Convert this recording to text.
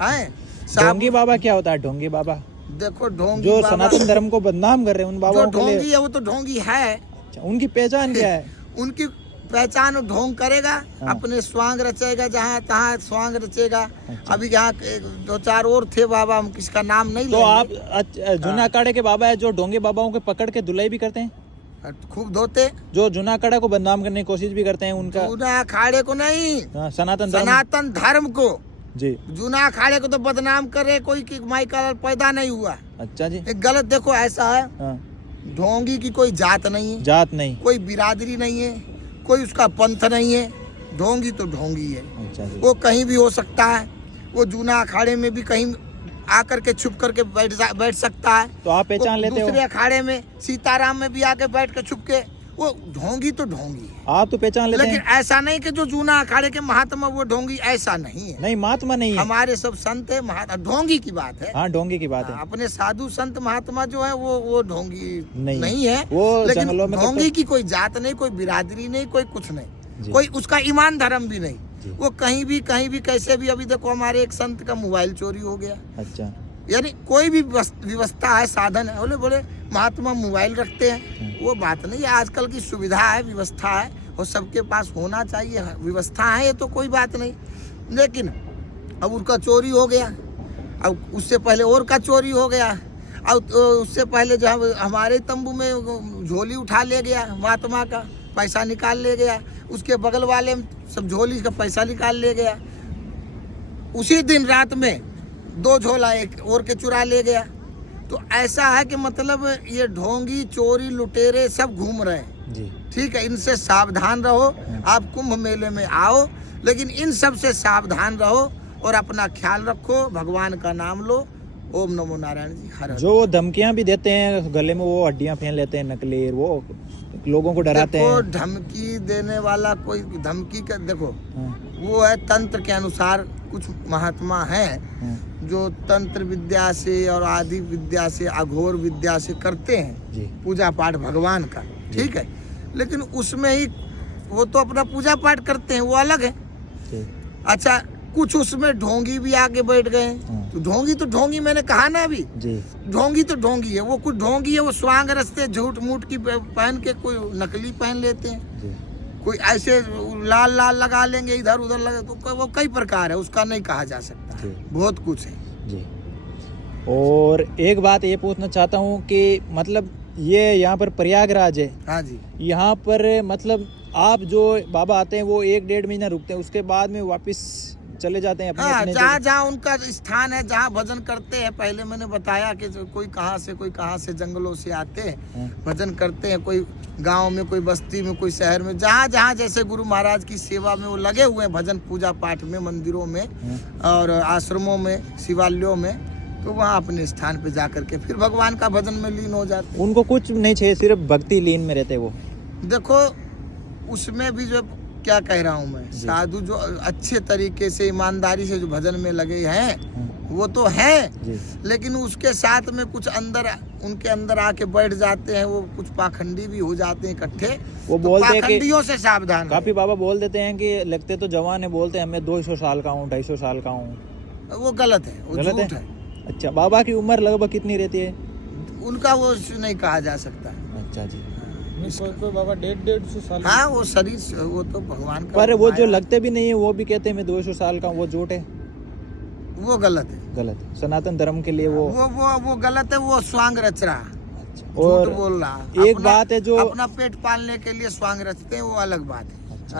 हैं। ढोंगी बाबा क्या होता है? ढोंगी बाबा देखो ढोंगी जो बाबा, सनातन धर्म को बदनाम कर रहे हैं उन जो बाबाओं के लिए। ढोंगी है वो तो ढोंगी है। अच्छा, उनकी पहचान क्या है? उनकी पहचान वो ढोंग करेगा, हाँ। अपने स्वांग रचेगा, जहाँ तहाँ स्वांग रचेगा। अच्छा। अभी यहाँ दो चार और थे बाबा, हम किसका नाम नहीं तो लेंगे। आप जूना अखाड़े के बाबा है जो ढोंगे बाबाओं के पकड़ के धुलाई भी करते हैं, खूब धोते, जो जूना अखाड़ा को बदनाम करने की कोशिश भी करते हैं उनका। जूना अखाड़े को नहीं, हाँ, सनातन धर्म को। जी। जूना अखाड़े को तो बदनाम करे कोई कि माई का पैदा नहीं हुआ। अच्छा जी। एक गलत देखो ऐसा है, हाँ, ढोंगी की कोई जात नहीं है, जात नहीं। कोई बिरादरी नहीं है, कोई उसका पंथ नहीं है। ढोंगी तो ढोंगी है। अच्छा जी। वो कहीं भी हो सकता है, वो जूना अखाड़े में भी कहीं आकर के छुप करके बैठ सकता है। तो आप पहचान लेते हो? दूसरे अखाड़े में सीताराम में भी आके बैठ के छुप के, वो ढोंगी तो ढोंगी है। आप तो पहचान लेते लेकिन हैं? ऐसा नहीं कि जो जूना अखाड़े के महात्मा वो ढोंगी, ऐसा नहीं है। नहीं, महात्मा नहीं है। हमारे सब संत है, महात्मा ढोंगी की बात है। हाँ, ढोंगी की बात है। अपने साधु संत महात्मा जो है वो ढोंगी नहीं है। वो लेकिन जंगलों में ढोंगी की कोई जात नहीं, कोई बिरादरी नहीं, कोई कुछ नहीं, जी। कोई उसका ईमान धर्म भी नहीं। जी। वो कहीं भी कैसे भी, अभी देखो हमारे एक संत का मोबाइल चोरी हो गया। अच्छा। यानी कोई भी व्यवस्था है, साधन है, बोले बोले महात्मा मोबाइल रखते हैं, वो बात नहीं है। आजकल की सुविधा है, व्यवस्था है, और सबके पास होना चाहिए। व्यवस्था है, ये तो कोई बात नहीं। लेकिन अब उनका चोरी हो गया, अब उससे पहले और का चोरी हो गया, अब उससे पहले जो हमारे तंबू में झोली उठा ले गया, महात्मा का पैसा निकाल ले गया, उसके बगल वाले सब झोली का पैसा निकाल ले गया। उसी दिन रात में 2 झोला एक और के चुरा ले गया। तो ऐसा है कि मतलब ये ढोंगी, चोरी, लुटेरे सब घूम रहे हैं जी। ठीक है, इनसे सावधान रहो। आप कुंभ मेले में आओ, लेकिन इन सब से सावधान रहो और अपना ख्याल रखो, भगवान का नाम लो। ओम नमो नारायण जी। हर हर। जो वो धमकियां भी देते हैं, गले में वो हड्डियां फेंक लेते हैं नकली, वो लोगों को डराते देखो, हैं। धमकी देने वाला कोई धमकी का देखो, हाँ, वो है तंत्र के अनुसार। कुछ महात्मा हैं हाँ, जो तंत्र विद्या से और आदि विद्या से, अघोर विद्या से करते हैं जी। पूजा पाठ भगवान का, ठीक है। लेकिन उसमें ही वो तो अपना पूजा पाठ करते हैं, वो अलग है। जी। अच्छा, कुछ उसमें ढोंगी भी आके बैठ गए। हाँ। तो ढोंगी तो ढोंगी, मैंने कहा ना अभी, जी। ढोंगी तो ढोंगी है। वो कुछ ढोंगी है, वो स्वांग रस्ते झूठ मूठ की पहन के, कोई नकली पहन लेते हैं, जी। कोई ऐसे लाल लाल लगा लेंगे, इधर उधर लगा, तो वो कई प्रकार है, उसका नहीं कहा जा सकता। जी। बहुत कुछ है जी। और एक बात ये पूछना चाहता हूँ कि मतलब ये यहाँ पर प्रयागराज है, हाँ जी। यहाँ पर मतलब आप जो बाबा आते हैं वो 1-1.5 महीना रुकते हैं, उसके बाद में वापस चले जाते हैं अपने हाँ, अपने जहाँ जगह। जहाँ उनका स्थान है, जहाँ भजन करते हैं। पहले मैंने बताया कि कोई कहाँ से जंगलों से आते हैं, हाँ। भजन करते हैं। कोई गांव में, कोई बस्ती में, कोई शहर में, जहाँ जहाँ जैसे गुरु महाराज की सेवा में वो लगे हुए हैं, भजन पूजा पाठ में, मंदिरों में और आश्रमों में, शिवालयों में, तो वहाँ अपने स्थान पे जा करके फिर भगवान का भजन में लीन हो जाते हैं। उनको कुछ नहीं चाहिए, सिर्फ भक्ति लीन में रहते वो। देखो, उसमें भी जो क्या कह रहा हूँ मैं, साधु जो अच्छे तरीके से, ईमानदारी से जो भजन में लगे हैं, वो तो हैं। जी। लेकिन उसके साथ में कुछ अंदर, उनके अंदर आके बैठ जाते हैं, वो कुछ पाखंडी भी हो जाते हैं इकट्ठे। वो तो बोलते हैं कि पाखंडियों से सावधान काफी बाबा बोल देते हैं कि लगते तो जवान है, बोलते हैं मैं 200 साल का हूँ, 250 साल का हूँ। रहो। वो गलत है, वो गलत झूठ है? है। अच्छा, बाबा की उम्र लगभग कितनी रहती है? उनका वो नहीं कहा जा सकता। अच्छा जी। कोई बाबा 150 साल। हाँ, वो शरीर से, वो तो भगवान का पर वो जो माया- लगते भी नहीं है वो भी कहते हैं मैं 200 साल का हूँ, वो झूठ है? वो गलत है। गलत है। सनातन धर्म के लिए वो वो गलत है। वो स्वांग रच रहा, अच्छा। झूठ और बोल रहा। एक बात है जो अपना पेट पालने के लिए स्वांग रचते हैं, वो अलग बात है।